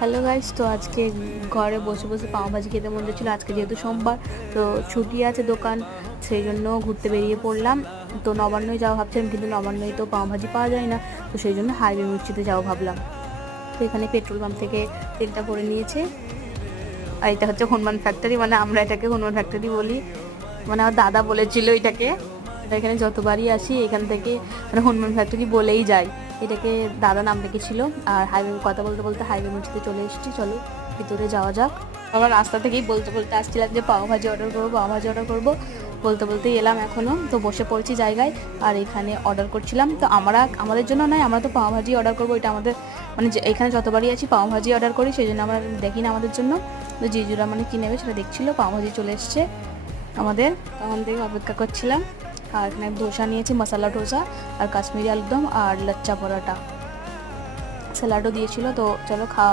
Hello guys, তো আজকে ঘরে বসে বসে পাও ভাজি খেতে মন ছিল। আজকে যেহেতু সোমবার, তো ছুটি আছে দোকান, সেই জন্য ঘুরতে বেরিয়ে পড়লাম। তো নবান্নই যাওয়া ভাবছিলাম, কিন্তু নবান্নই তো পাও ভাজি পাওয়া যায় না, তো সেই জন্য হাইওয়ে মির্চিতে যাওয়া ভাবলাম। তো এখানে পেট্রোল পাম্প থেকে তেলটা ভরে নিয়েছে। আর এটা হচ্ছে হনুমান ফ্যাক্টরি, মানে আমরা এটাকে হনুমান ফ্যাক্টরি বলি, মানে আমার দাদা বলেছিল এটাকে। এখানে যতবারই আসি এখান থেকে মানে হনুমান ফ্যাক্টরি বলেই যাই। এটাকে দাদা নাম রেখেছিল। আর হাইওয়ে কথা বলতে বলতে হাইওয়ে মসজিদে চলে এসেছি, চলো ভিতরে যাওয়া যাক। আবার রাস্তা থেকেই বলতে বলতে আসছিলাম যে পাও ভাজি অর্ডার করবো, পাও ভাজি অর্ডার করবো, বলতে বলতেই এলাম এখনও। তো বসে পড়েছি জায়গায়, আর এখানে অর্ডার করছিলাম। তো আমাদের জন্য নয়, আমরা তো পাও ভাজি অর্ডার করবো, এটা আমাদের মানে এখানে যতবারই আছি পাও ভাজি অর্ডার করি, সেই জন্য আমরা দেখি না আমাদের জন্য। তো জিজুরা মানে কী নেবে সেটা দেখছিলো। পাও ভাজি চলে এসছে আমাদের, তখন থেকে অপেক্ষা করছিলাম। আর এখানে ধোসা নিয়েছি, মশলা ধোসা, আর কাশ্মীরি আলুদম, আর লচ্চা পরোটা, স্যালাডও দিয়েছিল। তো চলো খাওয়া